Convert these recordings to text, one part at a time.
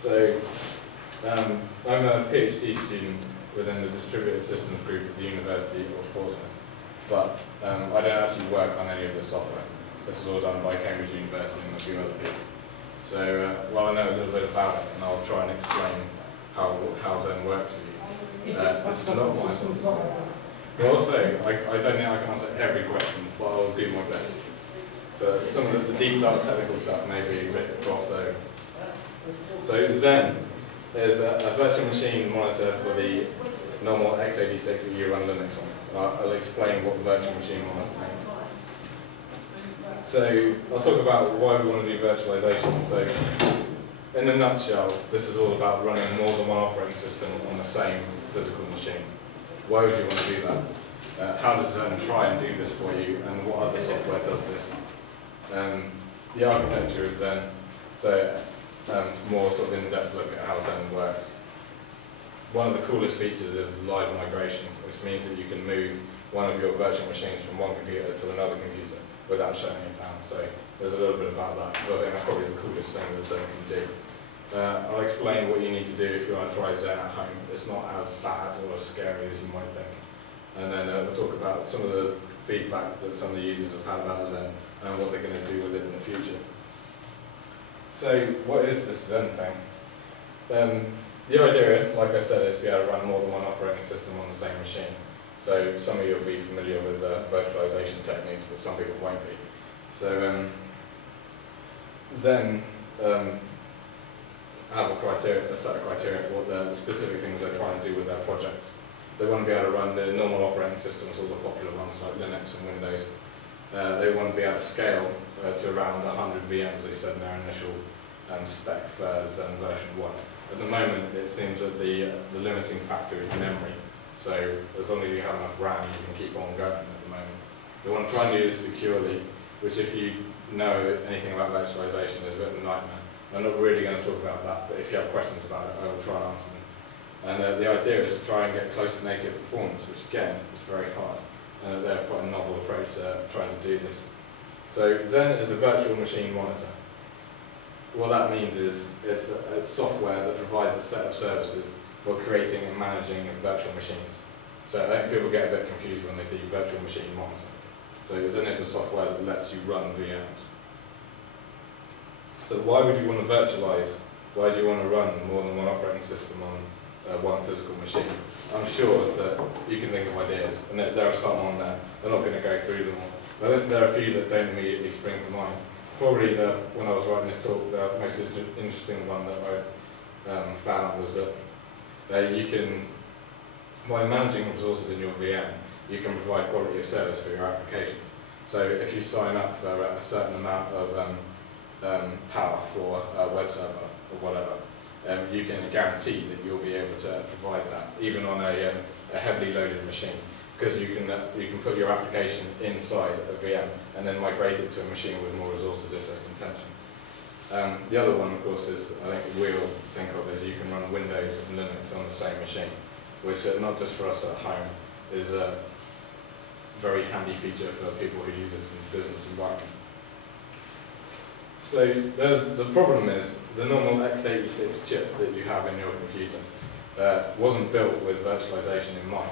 So, I'm a PhD student within the Distributed Systems group at the University of Portsmouth, but I don't actually work on any of the software. This is all done by Cambridge University and a few other people. So, well, I know a little bit about it, and I'll try and explain how Zen works for you. It's not my software. But also, I don't think I can answer every question, but I'll do my best. But some of the deep, dark technical stuff may be a bit glossed over. So Zen is a virtual machine monitor for the normal x86 that you run Linux on. I'll explain what the virtual machine monitor means. So I'll talk about why we want to do virtualization. So in a nutshell, this is all about running more than one operating system on the same physical machine. Why would you want to do that? How does Zen try and do this for you, and what other software does this? The architecture of Zen, so more sort of in-depth look at how Zen works. One of the coolest features is live migration, which means that you can move one of your virtual machines from one computer to another computer without shutting it down. So there's a little bit about that, because I think that's probably the coolest thing that Zen can do. I'll explain what you need to do if you want to try Zen at home. It's not as bad or as scary as you might think. And then we'll talk about some of the feedback that some of the users have had about Zen and what they're going to do with it in the future. So what is this Zen thing? The idea, like I said, is to be able to run more than one operating system on the same machine. So some of you will be familiar with virtualization techniques, but some people won't be. So Zen have a set of criteria for what the specific things they're trying to do with their project. They want to be able to run the normal operating systems, all the popular ones like Linux and Windows. They want to be able to scale to around 100 VMs, they said in their initial spec for Zen version 1. At the moment, it seems that the limiting factor is memory. So as long as you have enough RAM, you can keep on going at the moment. They want to try and do this securely, which if you know anything about virtualization is a bit of a nightmare. I'm not really going to talk about that, but if you have questions about it, I will try and answer them. And the idea is to try and get close to native performance, which again is very hard. They have quite a novel approach to trying to do this. So Zen is a virtual machine monitor. What that means is it's software that provides a set of services for creating and managing virtual machines. So I think people get a bit confused when they see virtual machine monitor. So Zen is a software that lets you run VMs. So why would you want to virtualize? Why do you want to run more than one operating system on one physical machine? I'm sure that you can think of ideas, and there are some on there. They're not going to go through them all. But there are a few that don't immediately spring to mind. Probably when I was writing this talk, the most interesting one that I found was that you can, by managing resources in your VM, you can provide quality of service for your applications. So if you sign up for a certain amount of power for a web server or whatever, you can guarantee that you'll be able to provide that, even on a heavily loaded machine, because you can put your application inside a VM and then migrate it to a machine with more resources if there's contention. The other one, of course, is I think we'll think of is you can run Windows and Linux on the same machine, which not just for us at home is a very handy feature for people who use this in business environment. So the problem is the normal x86 chip that you have in your computer wasn't built with virtualization in mind.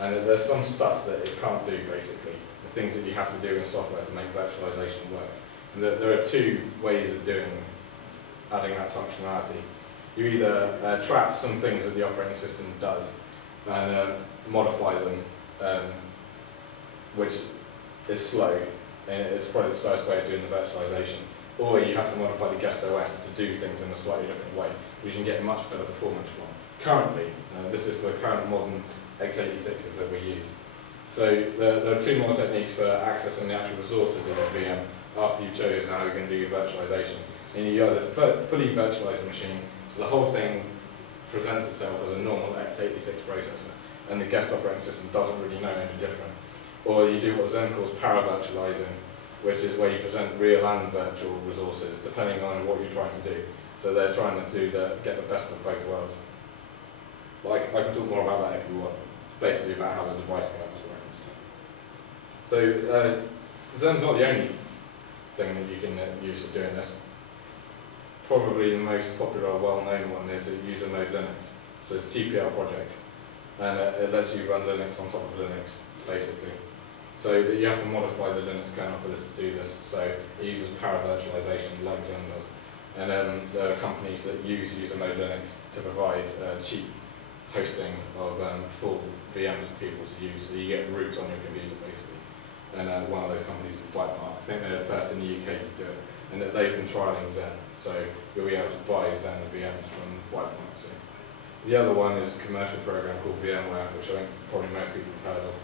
And there's some stuff that it can't do, basically, the things that you have to do in software to make virtualization work. And there are two ways of adding that functionality. You either trap some things that the operating system does and modify them, which is slow, and it's probably the slowest way of doing the virtualization. Or you have to modify the guest OS to do things in a slightly different way, which you can get much better performance from. Currently, this is for current modern x86s that we use. So there are two more techniques for accessing the actual resources of a VM after you've chosen how you're going to do your virtualization. And you either fully virtualize the machine, so the whole thing presents itself as a normal x86 processor, and the guest operating system doesn't really know any different. Or you do what Zen calls para-virtualizing, which is where you present real and virtual resources, depending on what you're trying to do. So they're trying to get the best of both worlds. But I can talk more about that if you want. It's basically about how the device connects work and stuff. So Zen's not the only thing that you can use for doing this. probably the most popular, well-known one is user mode Linux. So it's a GPL project, and it lets you run Linux on top of Linux, basically. So you have to modify the Linux kernel for this to do this. So it uses para-virtualization like Zen does. And then there are companies that use user mode Linux to provide cheap hosting of full VMs for people to use. So you get root on your computer, basically. And one of those companies is Whitemark. I think they're the first in the UK to do it. And they've been trialling Zen. So you'll be able to buy Zen VMs from Whitemark. So the other one is a commercial program called VMware, which I think probably most people have heard of.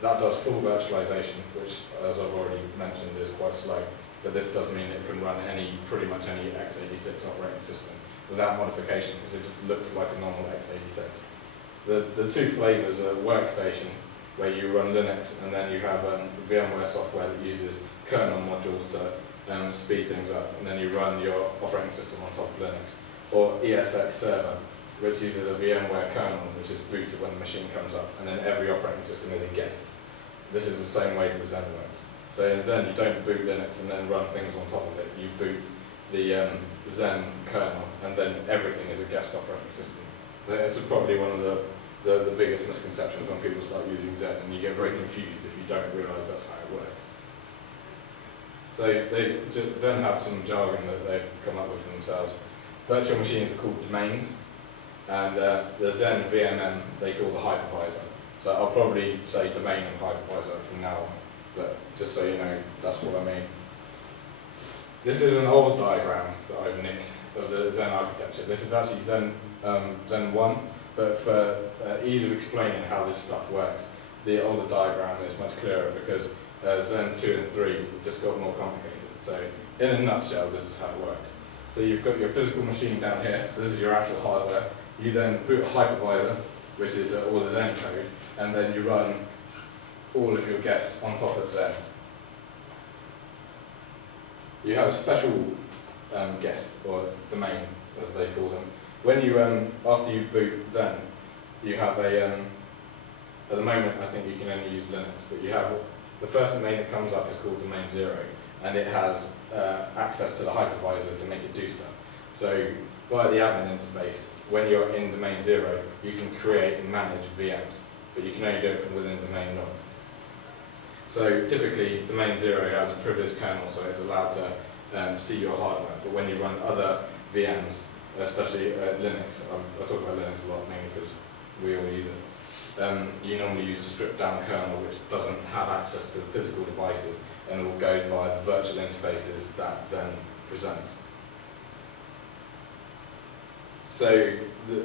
That does full virtualization, which, as I've already mentioned, is quite slow. But this does mean it can run pretty much any x86 operating system without modification, because it just looks like a normal x86. The two flavors are Workstation, where you run Linux, and then you have VMware software that uses kernel modules to speed things up, and then you run your operating system on top of Linux. Or ESX Server, which uses a VMware kernel, which is booted when the machine comes up, and then every operating system is a guest. This is the same way that Zen works. So in Zen, you don't boot Linux and then run things on top of it. You boot the Zen kernel, and then everything is a guest operating system. It's probably one of the biggest misconceptions when people start using Zen, and you get very confused if you don't realise that's how it works. So Zen have some jargon that they've come up with for themselves. Virtual machines are called domains, and the Zen VMM they call the hypervisor. So I'll probably say domain and hypervisor from now on, but just so you know, that's what I mean. This is an old diagram that I've nicked of the Zen architecture. This is actually Zen 1, but for ease of explaining how this stuff works, the older diagram is much clearer because Zen 2 and 3 just got more complicated. So in a nutshell, this is how it works. So you've got your physical machine down here, so this is your actual hardware. You then boot a hypervisor, which is all the Zen code, and then you run all of your guests on top of Zen. You have a special guest, or domain, as they call them. When you, after you boot Zen, you have a, at the moment I think you can only use Linux, but you have, the first domain that comes up is called domain 0, and it has access to the hypervisor to make it do stuff. So via the admin interface, when you're in domain 0, you can create and manage VMs, but you can only do it from within domain 0. So typically, domain 0 has a privileged kernel, so it's allowed to see your hardware. But when you run other VMs, especially Linux, I talk about Linux a lot mainly because we all use it, you normally use a stripped down kernel which doesn't have access to the physical devices and will go via the virtual interfaces that Zen presents. So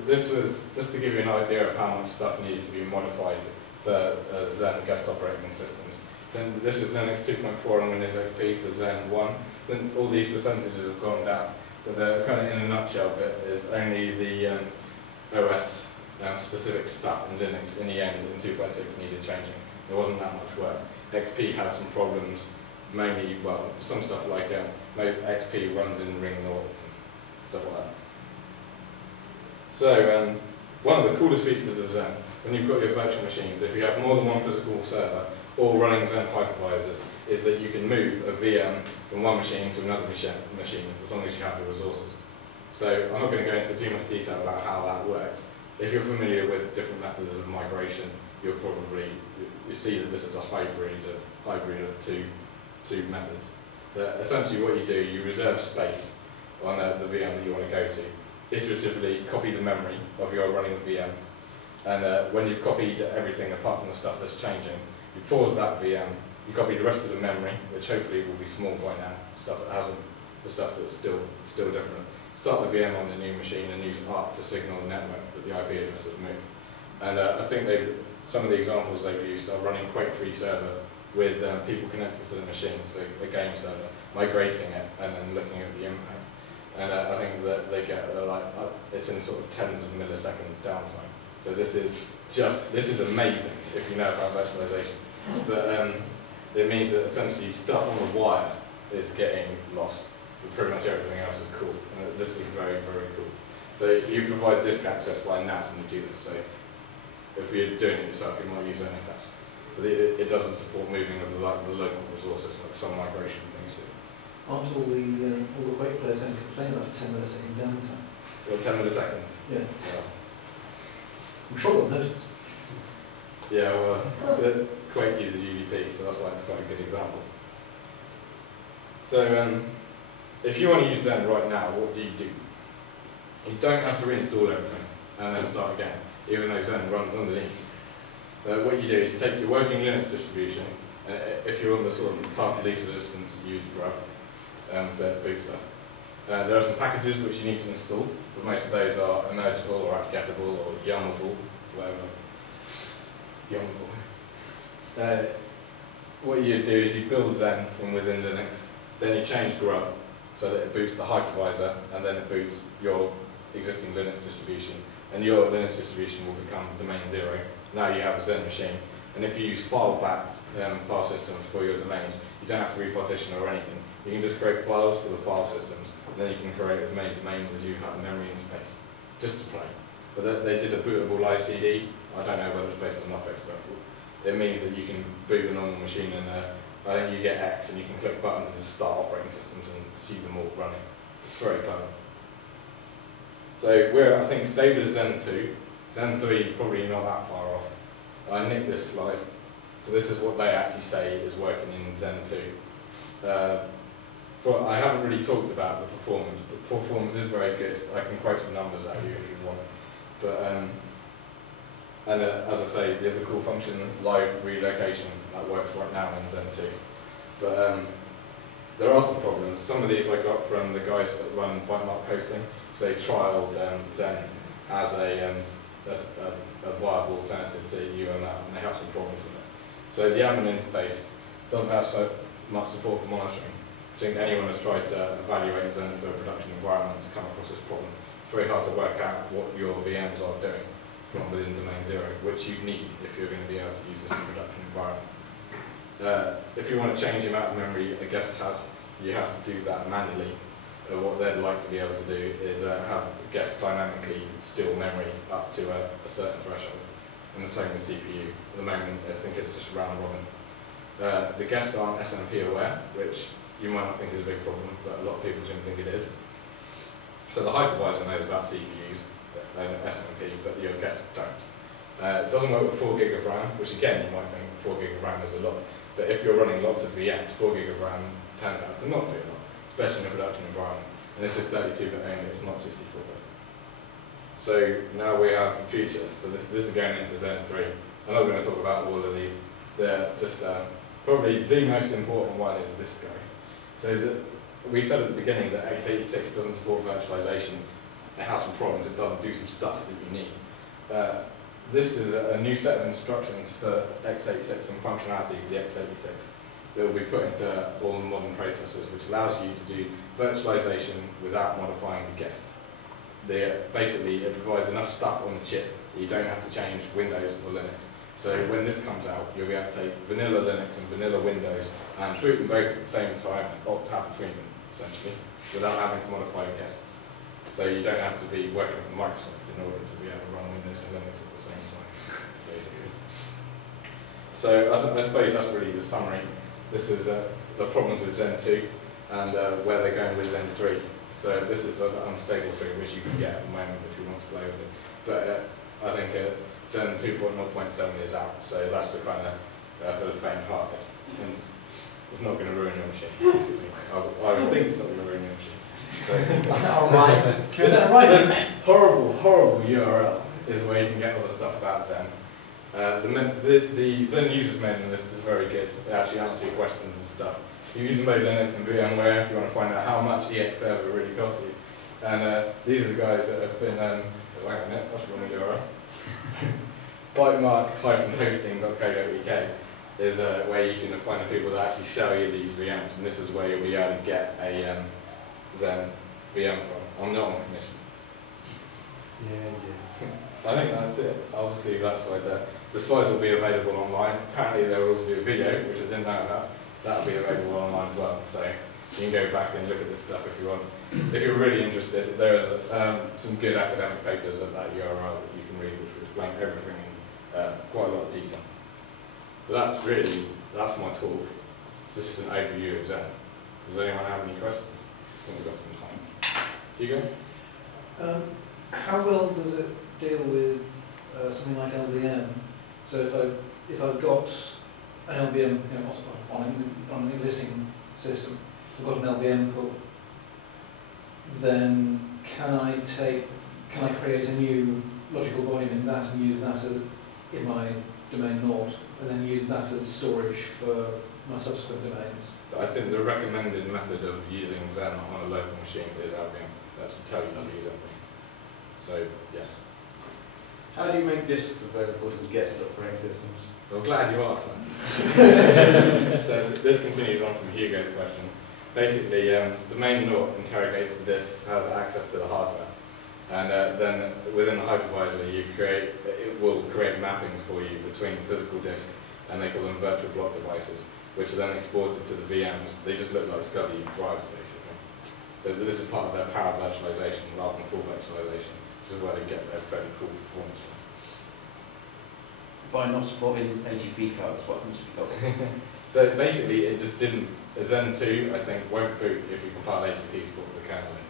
this was just to give you an idea of how much stuff needed to be modified for Zen guest operating systems. Then this is Linux 2.4 on Windows XP for Zen 1. Then all these percentages have gone down. But the kind of in a nutshell bit is only the OS specific stuff in Linux in the end in 2.6 needed changing. There wasn't that much work. XP had some problems, mainly, well, some stuff like XP runs in ring naught and stuff like that. So one of the coolest features of Zen, when you've got your virtual machines, if you have more than one physical server, all running Zen hypervisors, is that you can move a VM from one machine to another machine as long as you have the resources. So I'm not going to go into too much detail about how that works. If you're familiar with different methods of migration, you'll probably see that this is a hybrid of two methods. So essentially what you do, you reserve space on the VM that you want to go to, iteratively copy the memory of your running VM, and when you've copied everything apart from the stuff that's changing, you pause that VM, you copy the rest of the memory, which hopefully will be small by now, stuff that hasn't, the stuff that's still different. Start the VM on the new machine and use ARP to signal the network that the IP address has moved. And I think some of the examples they've used are running Quake3 server with people connected to the machine, so a game server, migrating it and then looking at the impact. And I think that they get it's in sort of tens of milliseconds downtime. So this is amazing if you know about virtualization. But it means that essentially stuff on the wire is getting lost, but pretty much everything else is cool. And this is very, very cool. So you provide disk access by NAS when you do this. So if you're doing it yourself, you might use NFS. But it doesn't support moving of the local resources, like some migration things do. Aren't all the Quake players going to complain about a 10 millisecond downtime. Or 10 milliseconds. Yeah. Yeah. I'm sure they'll notice. Yeah, well, the Quake uses UDP, so that's why it's quite a good example. So, if you want to use Zen right now, what do? You don't have to reinstall everything and then start again, even though Zen runs underneath. What you do is you take your working Linux distribution, and if you're on the sort of path of least resistance, use grub to boot stuff. There are some packages which you need to install, but most of those are emergeable or apt-gettable or yummable, whatever. Yummable. What you do is you build Zen from within Linux, then you change grub so that it boots the hypervisor, and then it boots your existing Linux distribution, and your Linux distribution will become domain 0. Now you have a Zen machine, and if you use file-backed file systems for your domains, you don't have to repartition or anything. You can just create files for the file systems, and then you can create as many domains as you have memory and space, just to play. But they did a bootable live CD. I don't know whether it's based on Knoppix, but it means that you can boot a normal machine, and I think you get X, and you can click buttons and just start operating systems and see them all running. It's very clever. So we're, I think, stable as Zen 2. Zen 3 probably not that far off. I nicked this slide. So this is what they actually say is working in Zen 2. I haven't really talked about the performance, but performance is very good. I can quote some numbers at you if you want. But as I say, the other cool function, live relocation, that works right now in Zen 2. But there are some problems. Some of these I got from the guys that run Bytemark hosting. So they trialled Zen as a viable alternative to UML, and they have some problems with it. So the admin interface doesn't have so much support for monitoring. I think anyone who's tried to evaluate Zen for a production environment has come across this problem. It's very hard to work out what your VMs are doing from within domain 0, which you need if you're going to be able to use this in production environment. If you want to change the amount of memory a guest has, you have to do that manually. What they'd like to be able to do is have the guest dynamically steal memory up to a certain threshold. And the same with CPU. At the moment, I think it's just round robin. The guests aren't SMP aware, which you might not think is a big problem, but a lot of people seem to think it is. So the hypervisor knows about CPUs and SMP, but your guests don't. It doesn't work with 4 gig of RAM, which again, you might think 4 gig of RAM is a lot. But if you're running lots of VMs, 4 gig of RAM turns out to not be a lot, especially in a production environment. And this is 32-bit only, it's not 64-bit. So now we have the future. So this is going into Zen 3. I'm not going to talk about all of these. They're just probably the most important one is this guy. So we said at the beginning that x86 doesn't support virtualization. It has some problems. It doesn't do some stuff that you need. This is a new set of instructions for x86 and functionality for the x86 that will be put into all modern processors, which allows you to do virtualization without modifying the guest. Basically, it provides enough stuff on the chip that you don't have to change Windows or Linux. So when this comes out, you'll be able to take vanilla Linux and vanilla Windows and boot them both at the same time and opt out between them, essentially, without having to modify your guests. So you don't have to be working for Microsoft in order to be able to run Windows and Linux at the same time, basically. So I suppose that's really the summary. This is the problems with Zen 2 and where they're going with Zen 3. So this is an unstable thing which you can get at the moment if you want to play with it. But I think Zen 2.0.7 is out, so that's the kind of for the faint-hearted. And it's not going to ruin your machine, basically. I would think it's not going to ruin your machine. So, this horrible, horrible URL is where you can get all the stuff about Zen. The Zen users mailing list is very good. They actually answer your questions and stuff. You use Mode Linux and VMware if you want to find out how much EX server really costs you. And these are the guys that have been, wait a minute, what's wrong with URL? Bytemark-hosting.co.uk is where you can find the people that actually sell you these VMs, and this is where you'll be able to get a Zen VM from. I'm not on commission. Yeah. I think that's it. I'll just leave that slide there. The slides will be available online. Apparently there will also be a video, which I didn't know about. That'll be available online as well. So you can go back and look at this stuff if you want. If you're really interested, there is some good academic papers at that URL that you can read, which will explain everything in quite a lot of detail. But that's my talk. So it's just an overview of Zen. Does anyone have any questions? I think we've got some time. Hugo? How well does it deal with something like LVM? So if I've got an LVM on an existing system, I've got an LVM pool, then can I create a new logical volume in that and use that in my domain naught, and then use that as storage for my subsequent domains? I think the recommended method of using Zen on a local machine is LVM. That should tell you to use LVM. So, yes. How do you make disks available to guest operating systems? Well, glad you asked that. So this continues on from Hugo's question. Basically, the main naught interrogates the disks, has access to the hardware, and then within the hypervisor it will create mappings for you between physical disk and they call them virtual block devices, which are then exported to the VMs. They just look like SCSI drives, basically. So this is part of their power virtualization rather than full virtualization, which is where they get their fairly cool performance from. By not supporting AGP drives, what happens if you got it? So basically, it just didn't. Zen 2, I think, won't boot if you compile AGP support for the kernel in.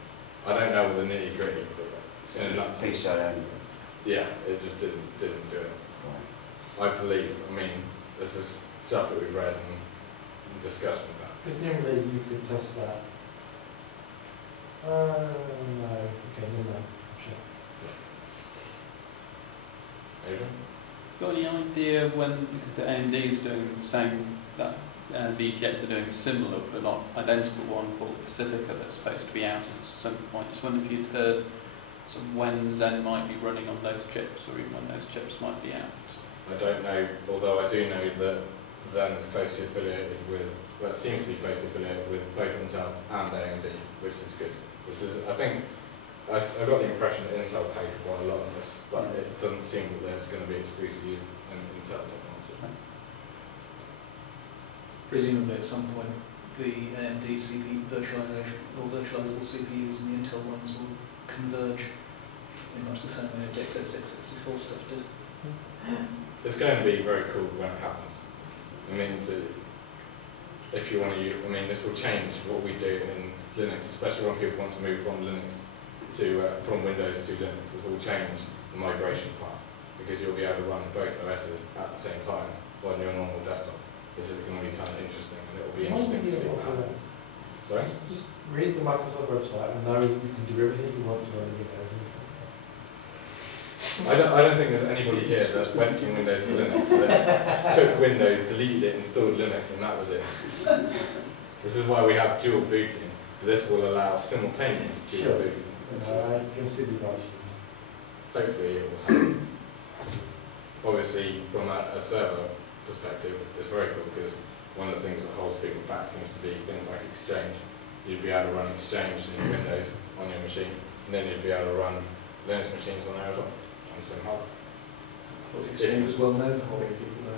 I don't know the nitty gritty, but PCI only. yeah, it just didn't do it. Right. I believe. I mean, this is stuff that we've read and discussion about. Presumably you could test that. No. Okay, no. Sure. Adrian? Got any idea when, because the AMD is doing the same, that VGX are doing a similar but not identical one called Pacifica that's supposed to be out at some point. Just wonder if you'd heard sort of when Zen might be running on those chips, or even when those chips might be out. I don't know, although I do know that Zen is closely affiliated with, well, it seems to be closely affiliated with both Intel and AMD, which is good. This is, I think, I got the impression that Intel paid for quite a lot of this, but it doesn't seem that there's going to be exclusively an Intel technology. Presumably at some point the AMD CPU virtualization or virtualizable CPUs and the Intel ones will converge in much the same way as the x86-64 stuff did. It's going to be very cool when it happens. I mean, if you want to use, I mean, this will change what we do in Linux, especially when people want to move from Linux to from Windows to Linux. It will change the migration path because you'll be able to run both OSs at the same time on your normal desktop. This is going to be kind of interesting, and it will be interesting to see what happens. Sorry? Just read the Microsoft website and know you can do everything you want to run Windows. I don't think there's anybody here that went from Windows to Linux that took Windows, deleted it, installed Linux, and that was it. This is why we have dual booting. This will allow simultaneous dual booting. I can see the advantages. Hopefully it will happen. Obviously, from a server perspective, it's very cool because one of the things that holds people back seems to be things like Exchange. You'd be able to run Exchange in Windows on your machine, and then you'd be able to run Linux machines on there as well. On the same hardware. I thought Exchange was well known for holding people there.